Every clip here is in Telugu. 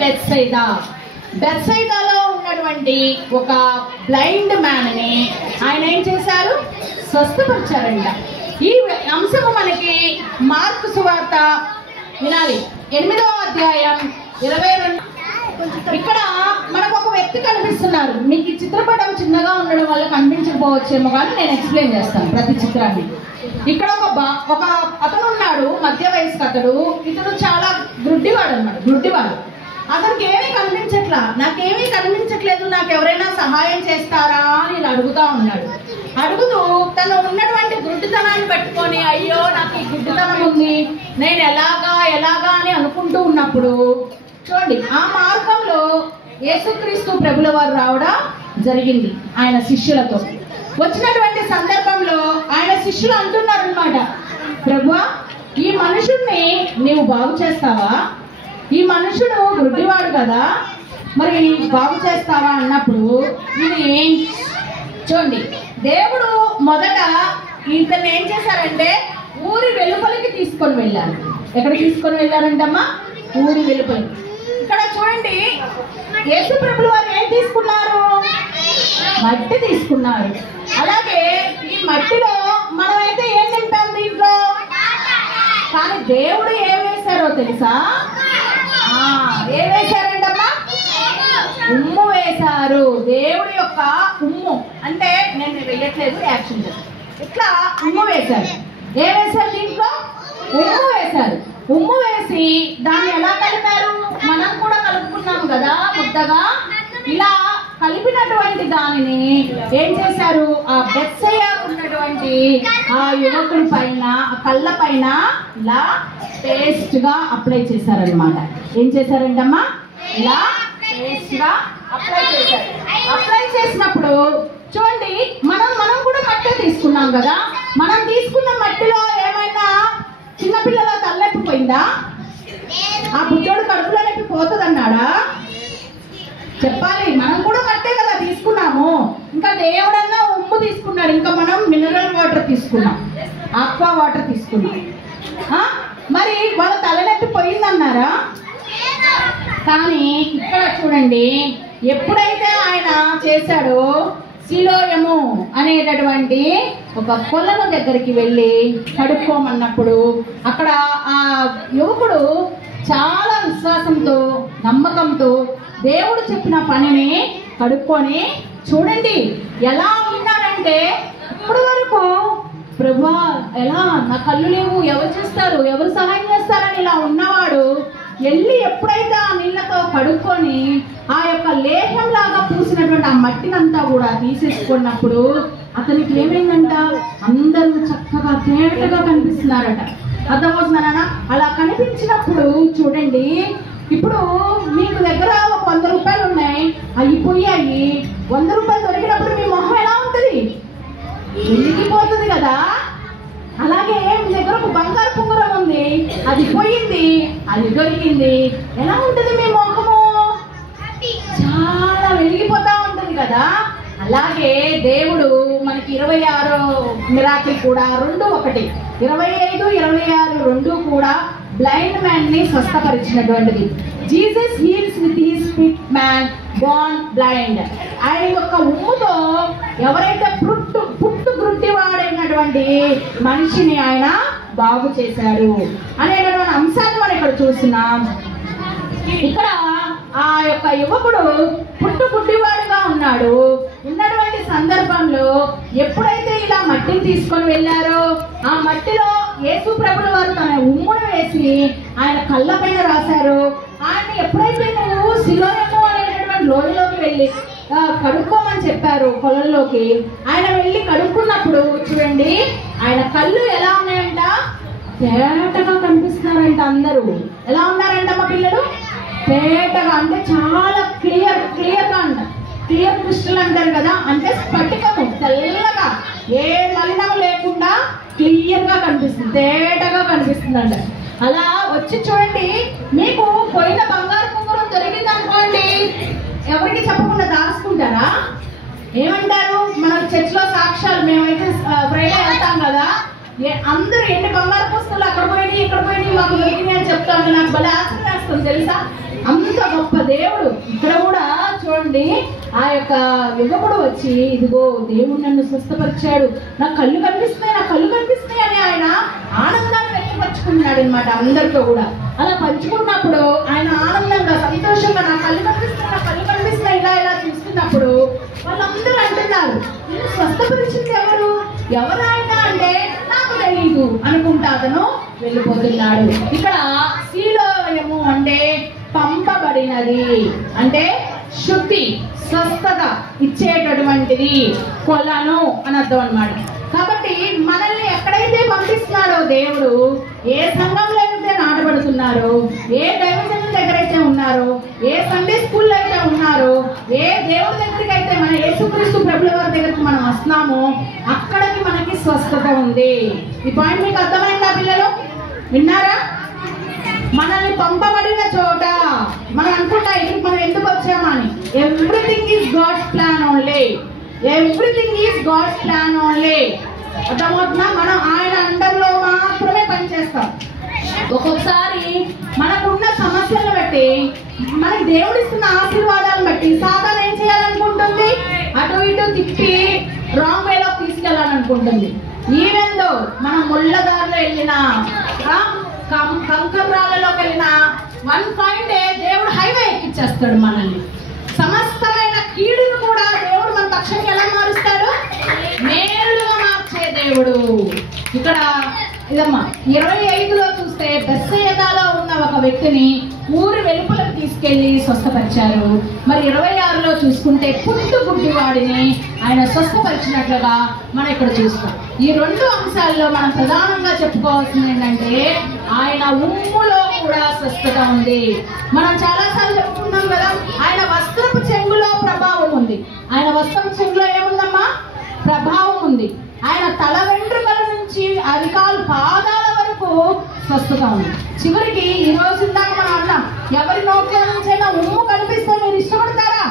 బెత్సైదా. బెత్సైదాలో ఉన్నటువంటి ఒక బ్లైండ్ మ్యాన్ ని ఆయన ఏం చేశారు? స్వస్థపరిచారంట. ఈ అంశము మనకి మార్కు సువార్త వినాలి 8వ అధ్యాయం 22. ఇక్కడ మనకు ఒక వ్యక్తి కనిపిస్తున్నారు. మీకు ఈ చిత్రపటం చిన్నగా ఉండడం వల్ల కనిపించకపోవచ్చేమో, కానీ నేను ఎక్స్ప్లెయిన్ చేస్తాను ప్రతి చిత్రాన్ని. ఇక్కడ ఒక అతను ఉన్నాడు, మధ్య వయసు అతడు. ఇతడు చాలా గుడ్డివాడు అన్నమాట, గుడ్డివాడు. అతనికి ఏమీ కనిపించట్లా, నాకేమీ కనిపించట్లేదు, నాకు ఎవరైనా సహాయం చేస్తారా అని అడుగుతా ఉన్నాడు. అడుగుతూ తను ఉన్నటువంటి గుడ్డితనాన్ని పెట్టుకొని, అయ్యో నాకు ఈ గుడ్డితనం ఉంది, నేను ఎలాగా అని అనుకుంటూ ఉన్నప్పుడు చూడండి, ఆ మార్గంలో యేసుక్రీస్తు ప్రభుల వారు రావడం జరిగింది ఆయన శిష్యులతో. వచ్చినటువంటి సందర్భంలో ఆయన శిష్యులు అంటున్నారు అన్నమాట, ప్రభువా ఈ మనుషుడిని నీవు బాగు చేస్తావా? ఈ మనుషుడు గుడ్డివాడు కదా, మరి బాగు చేస్తావా అన్నప్పుడు ఇది చూడండి, దేవుడు మొదట ఇతన్ని ఏం చేశారంటే ఊరి వెలుపలికి తీసుకొని వెళ్ళారు. ఎక్కడ తీసుకొని వెళ్ళారంటమ్మా? ఊరి వెలుపలికి. ఇక్కడ చూడండి, యేసు ప్రభుల వారు ఏం తీసుకున్నారు? మట్టి తీసుకున్నారు. అలాగే ఈ మట్టిలో మనమైతే ఏం తింటాం దీంట్లో, కానీ దేవుడు ఏం వేశారో తెలుసా? ఏం వేశారంటమ్మా? ఉమ్ము వేశారు. దేవుడి యొక్క ఉమ్ము అంటే నేను వేయట్లేదు, యాక్షన్ ఇట్లా ఉమ్ము వేశారు. ఏం వేశారు దీంట్లో? ఉమ్ము వేశారు. ఉమ్ము వేసి దాన్ని ఎలా కలిపారు? మనం కూడా కలుపుకున్నాం కదా ముద్దగా. ఇలా కలిపినటువంటి దానిని ఏం చేశారు? ఆ బెత్సైదా ఉన్నటువంటి ఆ యువకుడి పైన, ఆ కళ్ళ పైన ఇలా పేస్ట్ గా అప్లై చేశారనమాట. ఏం చేశారంటమ్మా? ఇలా పేస్ట్ గా అప్లై చేశారు. అప్లై చేసినప్పుడు చూడండి, మనం కూడా మట్టి తీసుకున్నాం కదా. మనం తీసుకున్న మట్టిలో ఏమైనా చిన్నపిల్లల తలనొప్పి పోయిందా? ఆ బుద్ధోడు కడుపులో నొప్పి పోతుంది అన్నాడా? చెప్పాలి. మనం కూడా మట్టే కదా తీసుకున్నాము. ఇంకా దేవుడన్నా ఉమ్ము తీసుకున్నాడు, ఇంకా మనం మినరల్ వాటర్ తీసుకున్నాం, ఆక్వా వాటర్ తీసుకున్నాం. మరి వాళ్ళ తలనొప్పి పోయిందన్నారా? కానీ ఇక్కడ చూడండి, ఎప్పుడైతే ఆయన చేశాడో సిలోయము అనేటటువంటి ఒక కొలను దగ్గరికి వెళ్ళి కడుక్కోమన్నప్పుడు అక్కడ ఆ యువకుడు చాలా విశ్వాసంతో, నమ్మకంతో దేవుడు చెప్పిన పనిని కడుక్కొని చూడండి ఎలా ఉన్నాడంటే, ఇప్పటి వరకు ప్రభువా ఎలా నా కళ్ళు లేవు, ఎవరు చేస్తారు, ఎవరు సహాయం చేస్తారని ఇలా ఉన్నవాడు వెళ్ళి ఎప్పుడైతే ఆ నీళ్ళతో కడుక్కొని ఆ యొక్క లేహం లాగా పూసినటువంటి ఆ మట్టినంతా కూడా తీసేసుకున్నప్పుడు అతనికి ఏమైందంట? అందరూ చక్కగా తేటగా కనిపిస్తున్నారట. అర్థమవుతుందనా? అలా కనిపించినప్పుడు చూడండి, ఇప్పుడు మీకు దగ్గర ఒక 100 రూపాయలు ఉన్నాయి, అయిపోయాయి. 100 రూపాయలు దొరికినప్పుడు మీ మొహం ఎలా ఉంటుంది? వెలిగిపోతుంది కదా. అలాగే మీ దగ్గర ఒక బంగారు పుంగరం ఉంది, అది పోయింది, అది దొరికింది, ఎలా ఉంటుంది మీ మొహము? చాలా వెలిగిపోతా ఉంటుంది కదా. అలాగే దేవుడు మనకి 26వ మిరాకిల్ కూడా 2 1 25 26 2 కూడా బ్లైండ్ మ్యాన్ ని స్వస్థపరిచినటువంటిది. Jesus heals with his spit man born blind. ఆయన యొక్క ఉమ్ముతో ఎవరైతే పుట్టు గుడ్డివాడైనటువంటి మనిషిని ఆయన బాగు చేశాడు అనేటటువంటి అంశాన్ని మనం ఇక్కడ చూస్తున్నాం. ఇక్కడ ఆ యొక్క యువకుడు పుట్టు గుడ్డివాడుగా ఉన్నాడు. ఉన్నటువంటి సందర్భంలో ఎప్పుడైతే ఇలా మట్టిని తీసుకొని వెళ్ళారో ఆ మట్టిలో యేసు ప్రభుల వారు తన ఉమ్మును వేసి ఆయన కళ్ళ పైన రాశారు. ఆయన ఎప్పుడైతే నువ్వు సిలోయము అనేటటువంటి లోయలోకి వెళ్ళి కడుక్కోమని చెప్పారు, కొలంలోకి ఆయన వెళ్ళి కడుక్కున్నప్పుడు చూడండి, ఆయన కళ్ళు ఎలా ఉన్నాయంట? తేటగా కనిపిస్తున్నారంట. అందరూ ఎలా ఉన్నారంట మా పిల్లలు? తేటగా, అంటే చాలా క్లియర్గా అంట. క్లియర్ క్రిస్టల్ అంటారు కదా, అంటే స్ఫటికము తెల్లగా, ఏ మలినం లేకుండా క్లియర్గా కనిపిస్తుంది, తేటగా కనిపిస్తుందంట. అలా వచ్చి చూడండి, మీకు పోయిన బంగారు పుంగరం దొరికింది అనుకోండి, ఎవరికి చెప్పకుండా దాచుకుంటారా? ఏమంటారు? మన చర్చిలో సాక్ష్యాలు మేమైతే ఫ్రైడే వెళ్తాం కదా, అందరూ ఎన్ని బంగారు పుస్తకాలు అక్కడ పోయినాయి ఇక్కడ పోయినాయి మాకు దొరికినాయి అని చెప్తాను. నాకు భలే ఆశ్చర్యం వేస్తుంది తెలుసా. అంత గొప్ప దేవుడు. ఇక్కడ కూడా చూడండి, ఆ యొక్క యువకుడు వచ్చి ఇదిగో దేవుడు నన్ను స్వస్థపరిచాడు, నా కళ్ళు కనిపిస్తున్నాయి అని ఆయన ఆనందాన్ని వ్యక్తపరుచుకున్నాడు అనమాట అందరితో కూడా. అలా పంచుకున్నప్పుడు ఆయన ఆనందంగా సంతోషంగా నా కళ్ళు కనిపిస్తున్నాయి ఇలా చూస్తున్నప్పుడు వాళ్ళందరూ అంటున్నారు, నేను స్వస్థపరిచింది ఎవరైనా అంటే నాకు తెలియదు అనుకుంటా అతను వెళ్ళిపోతున్నాడు. ఇక్కడ శీలోయము అంటే పంపబడినది, అంటే శుద్ధి స్వస్థత ఇచ్చేటటువంటిది, కొలను అని అర్థం అన్నమాట. కాబట్టి మనల్ని ఎక్కడైతే పంపిస్తున్నాడో దేవుడు, ఏ సంఘంలో అయితే నాటబడుతున్నారో, ఏ దైవజనుల దగ్గర అయితే ఉన్నారో, ఏ సండే స్కూల్లో అయితే ఉన్నారో, ఏ దేవుడి దగ్గరికి అయితే మన యేసుక్రీస్తు ప్రభుల వారి దగ్గరికి మనం వస్తున్నామో అక్కడికి మనకి స్వస్థత ఉంది. ఈ పాయింట్ మీకు అర్థమైందా పిల్లలు? విన్నారా? మనల్ని పంపబడిన చోట మనం అనుకుంటా ఇక్కడికి మనం ఎందుకు వచ్చామని. Everything is God's plan only. Everything is God's plan only. అర్థమవుతుందా? మనం ఆయన అండర్లో మాత్రమే పనిచేస్తాం. ఒక్కొక్కసారి మనకున్న సమస్యలను బట్టి, మనకి దేవుడిస్తున్న ఆశీర్వాదాలను బట్టి సాతాను ఏం చేయాలనుకుంటుంది? అటు ఇటు తిప్పి రాంగ్ వేలో తీసుకెళ్ళాలనుకుంటుంది. ఈవెన్ దో మనం ముళ్ళదారిలో వెళ్ళినా, కంకర్రాలలోకి వెళ్ళినా, వన్ పాయింట్ దేవుడు హైవే ఎక్కిచ్చేస్తాడు మనల్ని. సమస్తమైన కీడును కూడా దేవుడు మన పక్షానికి ఎలా మారుస్తాడు? మేలుగా మార్చే దేవుడు. ఇక్కడ ఇదమ్మా 25లో చూస్తే బెత్సెదాలో ఉన్న ఒక వ్యక్తిని ఊరి వెలుపలకు తీసుకెళ్లి స్వస్థపరిచారు. మరి 26లో చూసుకుంటే పుట్టుగుడ్డివాడిని ఆయన స్వస్థపరిచినట్లుగా మనం ఇక్కడ చూస్తాం. ఈ రెండు అంశాల్లో మనం ప్రధానంగా చెప్పుకోవాల్సింది ఏంటంటే ఆయన ఉమ్ములో కూడా స్వస్థత ఉంది. మనం చాలాసార్లు చెప్పుకున్నాం కదా, ఆయన వస్త్రపు చెంగులో ప్రభావం ఉంది. ఆయన వస్త్రపు చెంగులో ఏముందమ్మా? ప్రభావం ఉంది. ఆయన తల వెంట్రుకల నుంచి అరికాలు పాదాల వరకు స్వస్థత ఉంది. చివరికి ఈ రోజు దాకా మనం అన్నాం, ఎవరి నోట్లో నుంచైనా ఉమ్ము కనిపిస్తే మీరు ఇష్టపడతారా?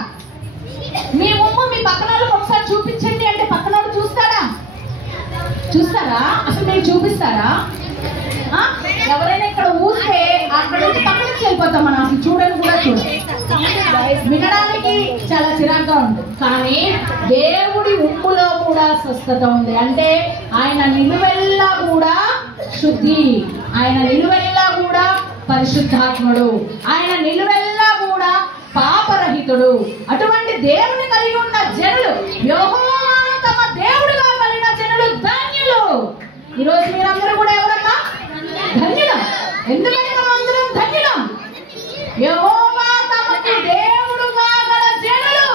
మీ ఉమ్ము మీ పక్కనోళ్ళకి ఒకసారి చూపించండి అంటే పక్కనోడు చూస్తారా? అసలు మీరు చూపిస్తారా? ఎవరైనా ఇక్కడ ఊస్తే అక్కడ నుంచి పక్క నుంచి వెళ్ళిపోతాం మనం, అసలు చూడని కూడా వినడానికి చాలా చిరాగ్గా ఉంటుంది. కానీ దేవుడి ఉమ్ములో కూడా స్వస్థత ఉంది. అంటే ఆయన నిలువెల్లా కూడా శుద్ధి, ఆయన నిలువెల్లా కూడా పరిశుద్ధాత్ముడు, ఆయన నిలువెల్లా కూడా పాపరహితుడు. అటువంటి దేవుని కలిగి ఉన్న జనులు, యెహోవాను తమ దేవుడిగా కలిగిన జనులు ధన్యులు. ఈరోజు మీరందరూ కూడా ఎవరన్నా ధన్యులం. ఎందుకంటే మనం అందరం ధన్యులం. యెహోవా తమకి దేవుడుగా గల జనులు.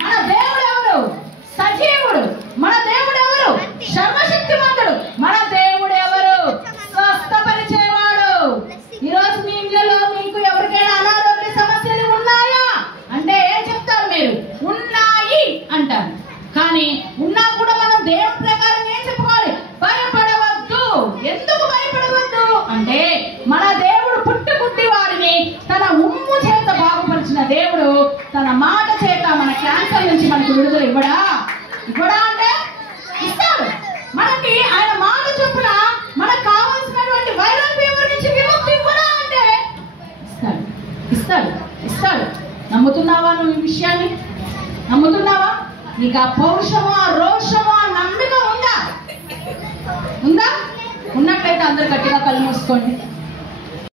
మన దేవుడు ఎవరు? సజీవుడు. మన దేవుడు ఎవరు? సర్వశక్తిమంతుడు. మన దేవుడు ఎవరు? స్వస్థపరిచేవాడు. ఈరోజు మీ ఇంట్లో మీకు ఎవరికైనా అనారోగ్య సమస్యలు ఉన్నాయా అంటే ఏం చెప్తారు మీరు? ఉన్నాయి అంటారు. కానీ ఉన్నా కూడా మనం దేవుడి ప్రకారం ఏం చెప్పుకోవాలి? భయపడవద్దు. ఎందుకు భయపడవద్దు అంటే మన దేవుడు పుట్టుకుట్టి వారిని తన ఉమ్ము చేత బాగుపరిచిన దేవుడు తన మాట చేత మన క్యాన్సర్ నుంచి మనకు విడుదల ఇవ్వడా అంటే ఇస్తాడు. మనకి ఆయన మాట చొప్పున మనకు కావాల్సినటువంటి వైరల్ ఫీవర్ నుంచి విముక్తి ఇవ్వడా అంటే ఇస్తాడు. నమ్ముతున్నావా నువ్వు ఈ విషయాన్ని? నమ్ముతున్నావా? నీకు ఆ పౌరుషమా, రోషమా, నమ్మిక ఉందా? ఉన్నట్లయితే అందరు గట్టిగా కళ్ళు మూసుకోండి.